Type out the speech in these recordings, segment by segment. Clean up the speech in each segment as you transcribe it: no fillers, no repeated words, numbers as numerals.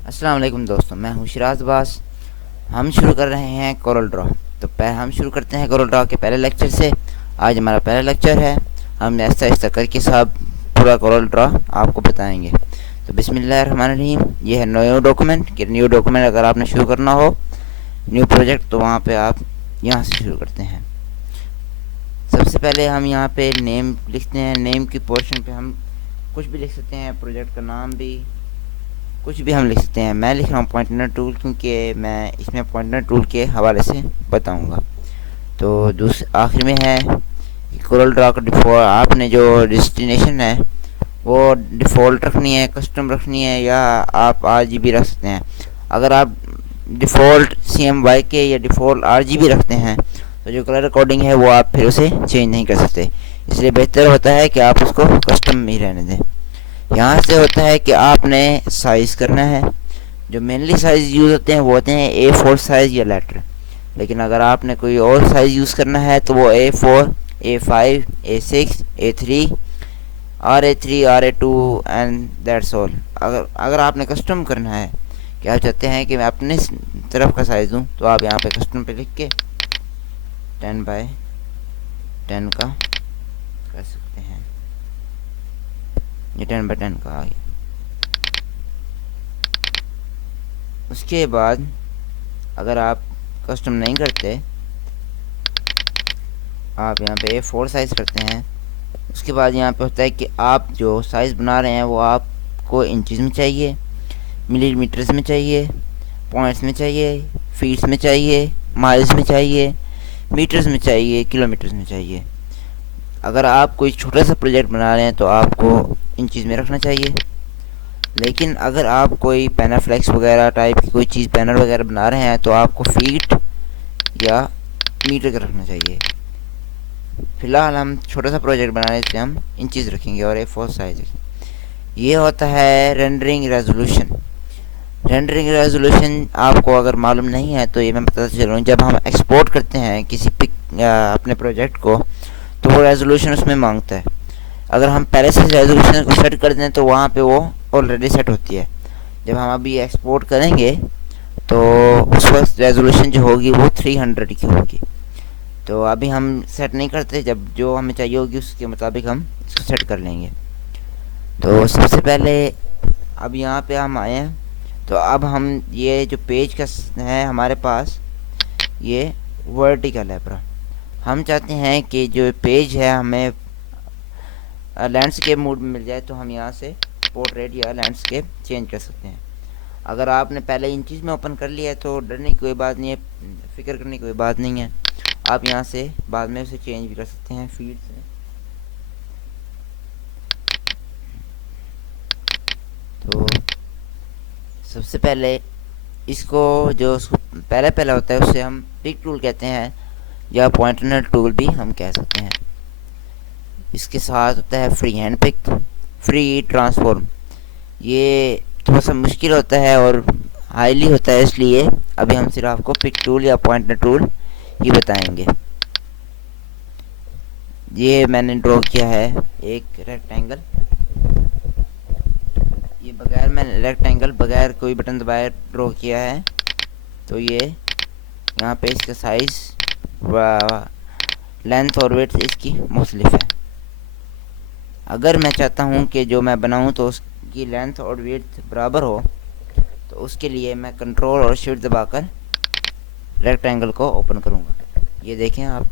अस्सलाम वालेकुम दोस्तों, मैं हूँ शिराज अब्बास। हम शुरू कर रहे हैं कोरल ड्रॉ। तो हम शुरू करते हैं कोरल ड्रॉ के पहले लेक्चर से। आज हमारा पहला लेक्चर है। हम ऐसा ऐसा करके सब पूरा कोरल ड्रॉ आपको बताएंगे। तो बिस्मिल्लाहिर्रहमानिर्रहीम। ये है न्यू डॉक्यूमेंट। कि न्यू डॉक्यूमेंट अगर आपने शुरू करना हो न्यू प्रोजेक्ट, तो वहाँ पे आप यहाँ से शुरू करते हैं। सबसे पहले हम यहाँ पे नेम लिखते हैं। नेम की पोर्शन पे हम कुछ भी लिख सकते हैं, प्रोजेक्ट का नाम भी, कुछ भी हम लिख सकते हैं। मैं लिख रहा हूँ पॉइंटर टूल, क्योंकि मैं इसमें पॉइंटर टूल के हवाले से बताऊँगा। तो आखिर में है कोरल ड्रॉ का डिफ़ॉल्ट। आपने जो डेस्टिनेशन है वो डिफ़ॉल्ट रखनी है, कस्टम रखनी है, या आप RGB रख सकते हैं। अगर आप डिफ़ॉल्ट CMYK या डिफ़ॉल्ट RGB रखते हैं तो जो कलर कोडिंग है वो आप फिर उसे चेंज नहीं कर सकते। इसलिए बेहतर होता है कि आप उसको कस्टम में ही रहने दें। यहाँ से होता है कि आपने साइज़ करना है। जो मेनली साइज़ यूज़ होते हैं वो होते हैं A4 साइज़ या लेटर। लेकिन अगर आपने कोई और साइज़ यूज़ करना है तो वो A4, A5, A6, A3, RA3, RA2 and that's all. अगर आपने कस्टम करना है कि आप चाहते हैं कि मैं अपने तरफ का साइज़ दूँ, तो आप यहाँ पे कस्टम पे लिख के 10x10 का कर सकते हैं। ये 10x10 का आ गया। उसके बाद अगर आप कस्टम नहीं करते, आप यहाँ पे A4 साइज़ करते हैं। उसके बाद यहाँ पे होता है कि आप जो साइज़ बना रहे हैं वो आपको इंचज़ में चाहिए, मिलीमीटर्स में चाहिए, पॉइंट्स में चाहिए, फीट्स में चाहिए, माइल्स में चाहिए, मीटर्स में चाहिए, किलोमीटर्स में चाहिए। अगर आप कोई छोटा सा प्रोजेक्ट बना रहे हैं तो आपको इंचज़ में रखना चाहिए। लेकिन अगर आप कोई पैनाफ्लेक्स वगैरह टाइप की कोई चीज़, बैनर वगैरह बना रहे हैं, तो आपको फीट या मीटर का रखना चाहिए। फ़िलहाल हम छोटा सा प्रोजेक्ट बना रहे थे, हम इंचज़ रखेंगे और A4 साइज़ रखेंगे। ये होता है रेंडरिंग रेजोल्यूशन। रेंडरिंग रेजोल्यूशन आपको अगर मालूम नहीं है तो ये मैं बताता चलूँ। जब हम एक्सपोर्ट करते हैं किसी पिक अपने प्रोजेक्ट को, तो वो रेजोल्यूशन उसमें मांगता है। अगर हम पहले से रेजोल्यूशन को सेट कर दें तो वहाँ पे वो ऑलरेडी सेट होती है। जब हम अभी एक्सपोर्ट करेंगे तो उस वक्त रेजोल्यूशन जो होगी वो 300 की होगी। तो अभी हम सेट नहीं करते, जब जो हमें चाहिए होगी उसके मुताबिक हम इसको सेट कर लेंगे। तो सबसे पहले अब यहाँ पे हम आए हैं। तो अब हम ये जो पेज का है हमारे पास, ये वर्टिकल है पूरा। हम चाहते हैं कि जो पेज है हमें लैंडस्केप मोड में मिल जाए, तो हम यहाँ से पोर्ट्रेट या लैंडस्केप चेंज कर सकते हैं। अगर आपने पहले इन चीज़ में ओपन कर लिया है तो डरने की कोई बात नहीं है, फिक्र करने की कोई बात नहीं है। आप यहाँ से बाद में उसे चेंज भी कर सकते हैं फीड से। तो सबसे पहले इसको जो उसको पहले पहला होता है उसे हम पिक टूल कहते हैं, या पॉइंटर टूल भी हम कह सकते हैं। इसके साथ होता है free hand pick, free transform. ये थोड़ा सा मुश्किल होता है और हाईली होता है, इसलिए अभी हम सिर्फ आपको पिक टूल या पॉइंटर टूल ही बताएंगे। ये मैंने ड्रॉ किया है एक रेक्टेंगल। ये बगैर मैंने रेक्टेंगल बगैर कोई बटन दबाए ड्रॉ किया है। तो ये यहाँ पे इसका साइज़ व लेंथ और वेड्थ इसकी मुख्तलिफ है। अगर मैं चाहता हूँ कि जो मैं बनाऊँ तो उसकी लेंथ और वेड्थ बराबर हो, तो उसके लिए मैं कंट्रोल और शिफ्ट दबाकर रेक्टेंगल को ओपन करूँगा। ये देखें आप,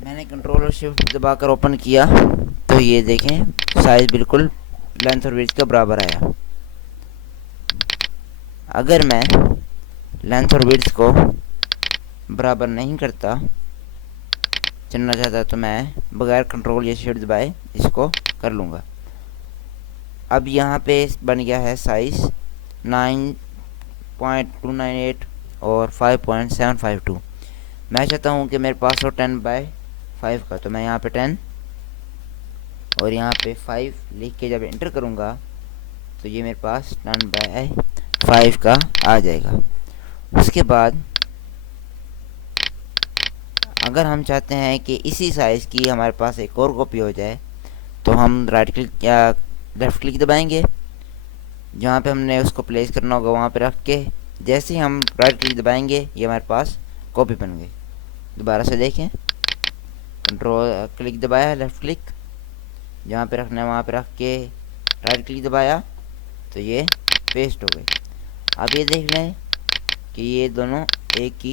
मैंने कंट्रोल और शिफ्ट दबाकर ओपन किया तो ये देखें साइज़ बिल्कुल लेंथ और विड्थ के बराबर आया। अगर मैं लेंथ और विड्थ को बराबर नहीं करता, चुनना चाहता, तो मैं बगैर कंट्रोल या शिफ्ट दबाए इसको कर लूँगा। अब यहाँ पे बन गया है साइज़ 9.298 और 5.752। मैं चाहता हूँ कि मेरे पास हो 10/5 का, तो मैं यहाँ पे 10 और यहाँ पे 5 लिख के जब एंटर करूँगा तो ये मेरे पास 10/5 का आ जाएगा। उसके बाद अगर हम चाहते हैं कि इसी साइज़ की हमारे पास एक और कॉपी हो जाए, तो हम राइट क्लिक या लेफ़्ट क्लिक दबाएंगे, जहाँ पे हमने उसको प्लेस करना होगा वहाँ पे रख के जैसे ही हम राइट क्लिक दबाएंगे ये हमारे पास कॉपी बन गई। दोबारा से देखें, कंट्रोल क्लिक दबाया, लेफ़्ट क्लिक जहाँ पे रखना है वहाँ पे रख के राइट क्लिक दबाया तो ये पेस्ट हो गई। अब ये देख लें कि ये दोनों एक ही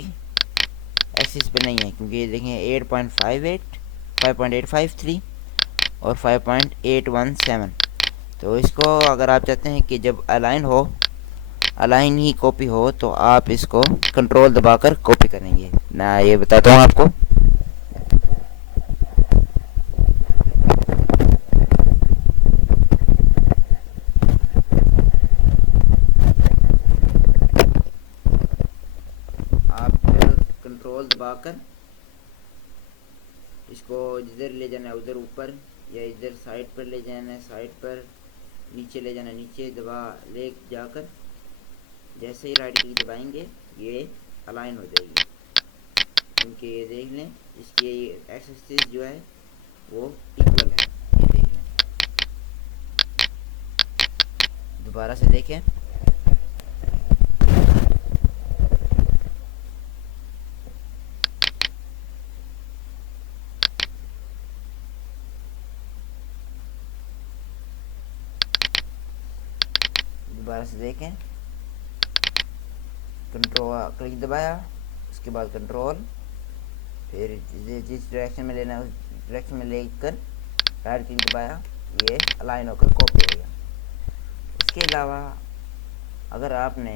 एक्सिस पे नहीं है, क्योंकि ये देखें 8.58, 5.853 और 5.817। तो इसको अगर आप चाहते हैं कि जब अलाइन ही कॉपी हो तो आप इसको कंट्रोल दबाकर कॉपी करेंगे। मैं ये बताता हूँ आपको। आप कंट्रोल दबाकर इसको जिधर ले जाना है उधर ऊपर, या इधर साइड पर ले जाना है साइड पर, नीचे ले जाना है नीचे दबा ले जाकर जैसे ही राइट क्लिक दबाएंगे ये अलाइन हो जाएगी। क्योंकि ये देख लें इसकी एक्स एक्सिस जो है वो इक्वल है, ये देख लें। दोबारा से देखें, दोबारा से देखें, कंट्रोल क्लिक दबाया, उसके बाद कंट्रोल, फिर जिस डायरेक्शन में लेना है उस डायरेक्शन में लेकर राइट क्लिक दबाया, ये अलाइन होकर कॉपी हो गया। इसके अलावा अगर आपने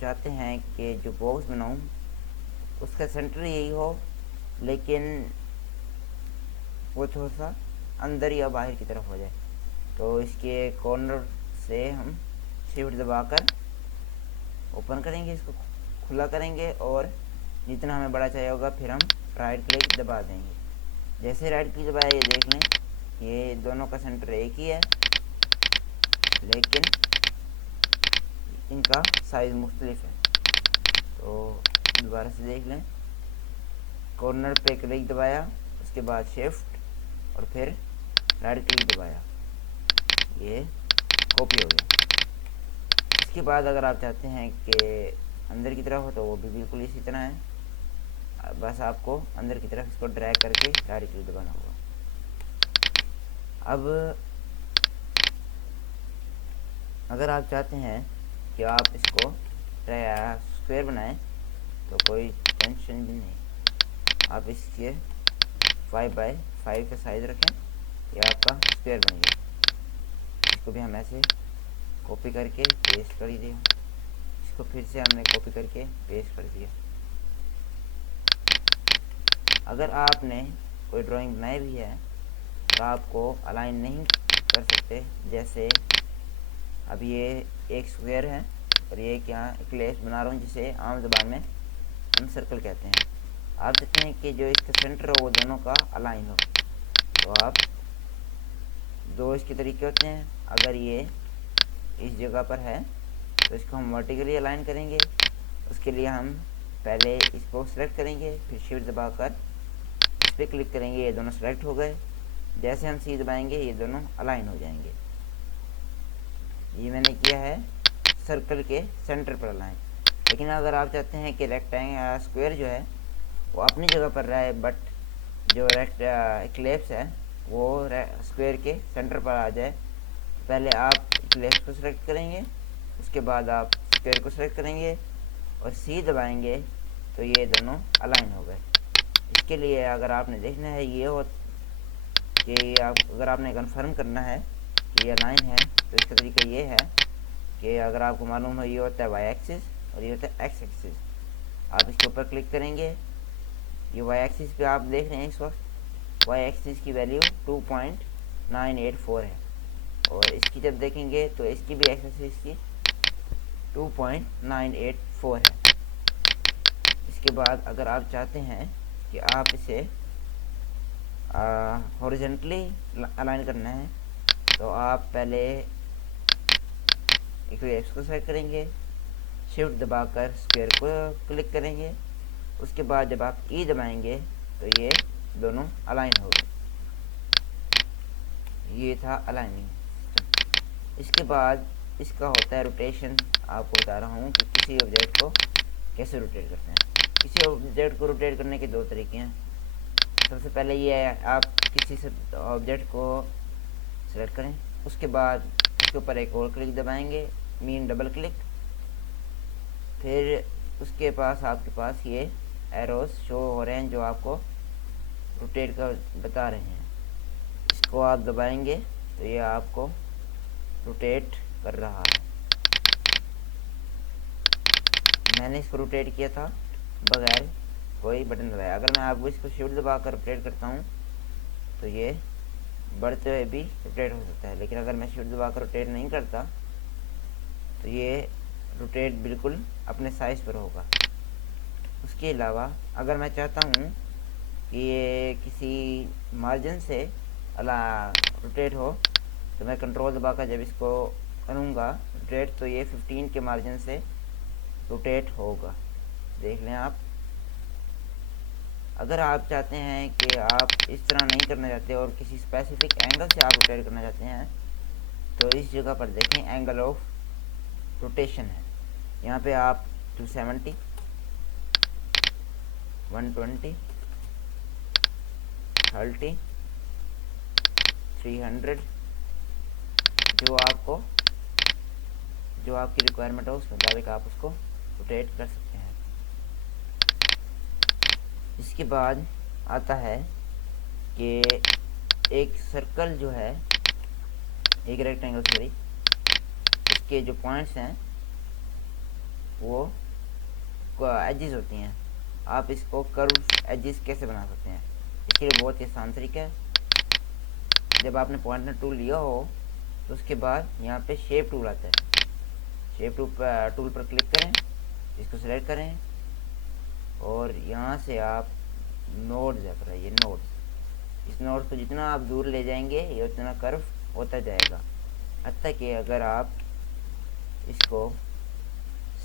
चाहते हैं कि जो बॉक्स बनाऊं उसका सेंटर यही हो लेकिन वो थोड़ा सा अंदर या बाहर की तरफ हो जाए, तो इसके कॉर्नर से हम शिफ्ट दबाकर ओपन करेंगे, इसको खुला करेंगे और जितना हमें बड़ा चाहिए होगा फिर हम राइट क्लिक दबा देंगे। जैसे राइट क्लिक दबाया ये देख लें ये दोनों का सेंटर एक ही है लेकिन इनका साइज़ मुख्तलिफ है। तो दोबारा से देख लें, कॉर्नर पे क्लिक दबाया, उसके बाद शिफ्ट और फिर राइट क्लिक दबाया, ये कॉपी हो गया। इसके बाद अगर आप चाहते हैं कि अंदर की तरफ हो तो वो भी बिल्कुल इसी तरह है, बस आपको अंदर की तरफ इसको ड्रैग करके राइट क्लिक दबाना होगा। अब अगर आप चाहते हैं कि आप इसको स्क्वायर बनाएं तो कोई टेंशन भी नहीं, आप इसके 5x5 का साइज़ रखें, ये आपका स्क्वायर बन गया। इसको भी हम ऐसे कॉपी करके पेस्ट कर दिया, इसको फिर से हमने कॉपी करके पेस्ट कर दिया। अगर आपने कोई ड्राइंग बनाई भी है तो आपको अलाइन नहीं कर सकते, जैसे अब ये एक स्क्वायर है और ये क्या इक्लिप्स बना रहा हूँ जिसे आम ज़बान में हम सर्कल कहते हैं। आप चाहते हैं कि जो इसका सेंटर हो वो दोनों का अलाइन हो, तो आप दो इसके तरीके होते हैं। अगर ये इस जगह पर है तो इसको हम वर्टिकली अलाइन करेंगे, उसके लिए हम पहले इसको सेलेक्ट करेंगे, फिर शिफ्ट दबाकर इस पर क्लिक करेंगे, ये दोनों सेलेक्ट हो गए। जैसे हम सी दबाएंगे ये दोनों अलाइन हो जाएंगे। ये मैंने किया है सर्कल के सेंटर पर अलाइन। लेकिन अगर आप चाहते हैं कि रेक्टेंगल स्क्वायर जो है वो अपनी जगह पर रहे बट जो इक्लिप्स है वो स्क्वायर के सेंटर पर आ जाए, पहले आप इक्लिप्स को सेलेक्ट करेंगे, उसके बाद आप स्क्वायर को सेलेक्ट करेंगे और सी दबाएंगे तो ये दोनों अलाइन हो गए। इसके लिए अगर आपने देखना है ये हो कि अगर आपने कंफर्म करना है कि ये अलाइन है तो इसका तरीका ये है कि अगर आपको मालूम है ये होता है वाई एक्सिस और ये होता है एक्स एक्सिस, आप इसके ऊपर क्लिक करेंगे। ये वाई एक्सिस पे आप देख रहे हैं इस वक्त वाई एक्सिस की वैल्यू 2.984 है और इसकी जब देखेंगे तो इसकी भी एक्स एक्सिस की 2.984 है। इसके बाद अगर आप चाहते हैं कि आप इसे हॉरिजॉन्टली अलाइन करना है तो आप पहले इक्लिप्स को सेलेक्ट करेंगे, शिफ्ट दबाकर स्क्वायर को क्लिक करेंगे, उसके बाद जब आप ई दबाएंगे तो ये दोनों अलाइन हो गए। ये था अलाइनिंग। इसके बाद इसका होता है रोटेशन। आपको बता रहा हूँ कि किसी ऑब्जेक्ट को कैसे रोटेट करते हैं। किसी ऑब्जेक्ट को रोटेट करने के दो तरीके हैं। सबसे पहले ये है, आप किसी से ऑब्जेक्ट को सेलेक्ट करें, उसके बाद उसके ऊपर एक और क्लिक दबाएंगे, मीन डबल क्लिक, फिर उसके पास आपके पास ये एरोस शो हो रहे हैं जो आपको रोटेट का बता रहे हैं। इसको आप दबाएंगे तो ये आपको रोटेट कर रहा है। मैंने इसको रोटेट किया था बगैर कोई बटन दबाया। अगर मैं आपको इसको शिफ्ट दबा कर रोटेट करता हूँ तो ये बढ़ते हुए भी रोटेट हो सकता है, लेकिन अगर मैं शिफ्ट दबा कर रोटेट नहीं करता तो ये रोटेट बिल्कुल अपने साइज़ पर होगा। उसके अलावा अगर मैं चाहता हूँ कि ये किसी मार्जिन से रोटेट हो तो मैं कंट्रोल दबाकर जब इसको करूँगा रोटेट तो ये 15 के मार्जिन से रोटेट होगा। देख लें आप। अगर आप चाहते हैं कि आप इस तरह नहीं करना चाहते और किसी स्पेसिफिक एंगल से आप रोटेट करना चाहते हैं तो इस जगह पर देखें एंगल ऑफ रोटेशन है। यहाँ पे आप 270, 120, 30, 300 जो आपकी रिक्वायरमेंट हो उस मुताबिक आप उसको रोटेट कर सकते हैं। इसके बाद आता है कि एक सर्कल जो है, एक रेक्टेंगल सॉरी, इसके जो पॉइंट्स हैं वो एजेस होती हैं। आप इसको कर्व एजेस कैसे बना सकते हैं, इसके लिए बहुत ही आसान तरीका है। जब आपने पॉइंटर टूल लिया हो तो उसके बाद यहाँ पे शेप टूल आता है। शेप टूल पर क्लिक करें, इसको सेलेक्ट करें और यहाँ से आप नोड्स है, ये नोड्स, इस नोड को जितना आप दूर ले जाएंगे ये उतना कर्व होता जाएगा, हत्ता कि अगर आप इसको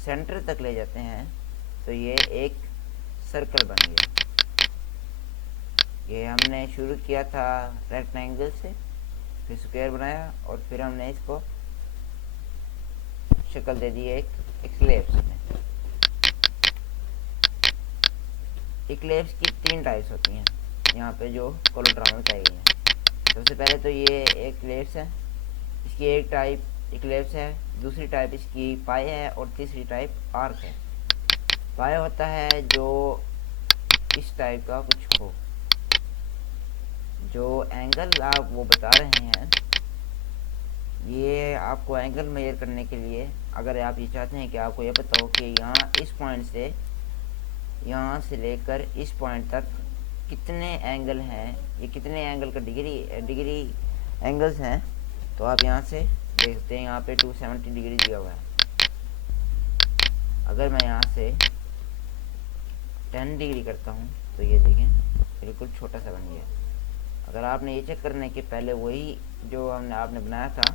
सेंटर तक ले जाते हैं तो ये एक सर्कल बन गया। ये हमने शुरू किया था रेक्टेंगल से, फिर स्क्वायर बनाया और फिर हमने इसको शक्ल दे दी एक इक्लिप्स में। इक्लिप्स की 3 टाइप्स होती हैं यहाँ पे जो कोलोड्रामा में बताई गई हैं। सबसे पहले तो ये एक इक्लिप्स है, इसकी एक टाइप इक्लिप्स है, दूसरी टाइप इसकी पाई है और तीसरी टाइप आर्क है। पाई होता है जो इस टाइप का कुछ हो, जो एंगल आप वो बता रहे हैं ये आपको एंगल मेजर करने के लिए, अगर आप ये चाहते हैं कि आपको ये पता हो कि यहाँ इस पॉइंट से यहाँ से लेकर इस पॉइंट तक कितने एंगल हैं, ये कितने एंगल का डिग्री एंगल्स हैं, तो आप यहाँ से देखते हैं। यहाँ पे 270 डिग्री दिया हुआ है। अगर मैं यहाँ से 10 डिग्री करता हूँ तो ये देखें बिल्कुल छोटा सा बन गया। अगर आपने ये चेक करने के पहले वही जो आपने बनाया था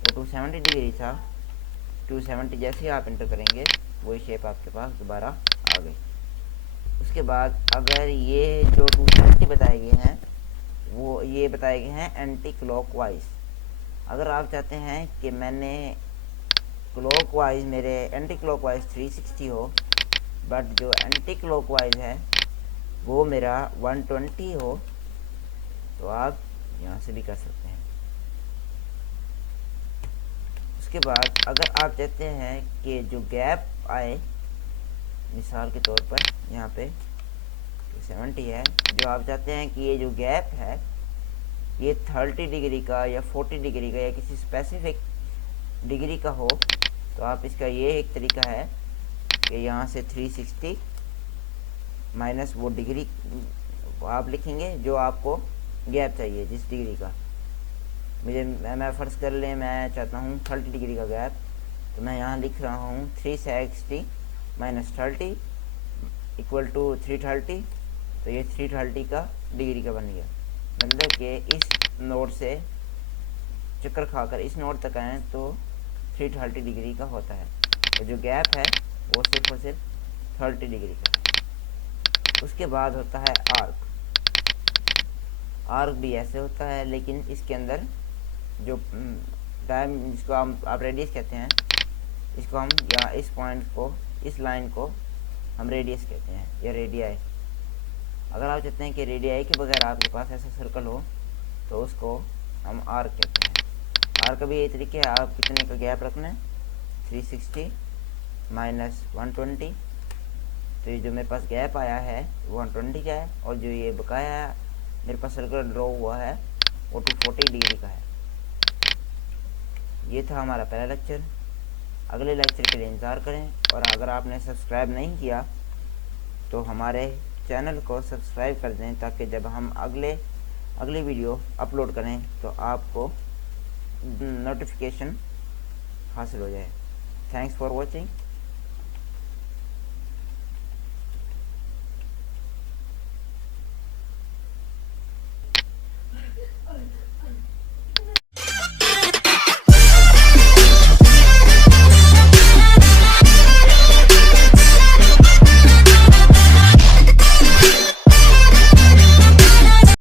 वो 270 डिग्री था, 270 जैसे ही आप इंटर करेंगे वही शेप आपके पास दोबारा आ गई। उसके बाद अगर ये जो 270 बताए गए हैं वो ये बताए गए हैं एंटी क्लॉकवाइज। अगर आप चाहते हैं कि मैंने क्लॉकवाइज मेरे एंटी क्लॉकवाइज 360 हो, बट जो एंटी क्लॉकवाइज है वो मेरा 120 हो, तो आप यहाँ से भी कर सकते हैं। उसके बाद अगर आप चाहते हैं कि जो गैप आए, मिसाल के तौर पर यहाँ पे 270 है, जो आप चाहते हैं कि ये जो गैप है ये 30 डिग्री का या 40 डिग्री का या किसी स्पेसिफिक डिग्री का हो, तो आप इसका ये एक तरीका है कि यहाँ से 360 माइनस वो डिग्री आप लिखेंगे जो आपको गैप चाहिए जिस डिग्री का। मैं फ़र्ज़ कर लें मैं चाहता हूँ 30 डिग्री का गैप, तो मैं यहाँ लिख रहा हूँ 360 माइनस 30 इक्वल टू 330, तो ये 330 का डिग्री का बन गया। मतलब कि इस नोड से चक्कर खाकर इस नोड तक आए तो 330 डिग्री का होता है, तो जो गैप है वो सिर्फ और सिर्फ 30 डिग्री का है। उसके बाद होता है आर्क। आर्क भी ऐसे होता है, लेकिन इसके अंदर जो टाइम, जिसको आप रेडियस कहते हैं, इसको हम, या इस पॉइंट को, इस लाइन को हम रेडियस कहते हैं, या रेडियाई। अगर आप चाहते हैं कि रेडियाई के बगैर आपके पास ऐसा सर्कल हो तो उसको हम आर्क कहते हैं। आर्क का भी यही तरीके है, आप कितने का गैप रखना है, 360 माइनस 120। तो ये जो मेरे पास गैप आया है वो 120 का है, और जो ये बकाया मेरे पास सर्कल ड्रॉ हुआ है वो 240 डिग्री का है। ये था हमारा पहला लेक्चर। अगले लेक्चर के लिए इंतज़ार करें, और अगर आपने सब्सक्राइब नहीं किया तो हमारे चैनल को सब्सक्राइब कर दें, ताकि जब हम अगले वीडियो अपलोड करें तो आपको नोटिफिकेशन हासिल हो जाए। Thanks for watching.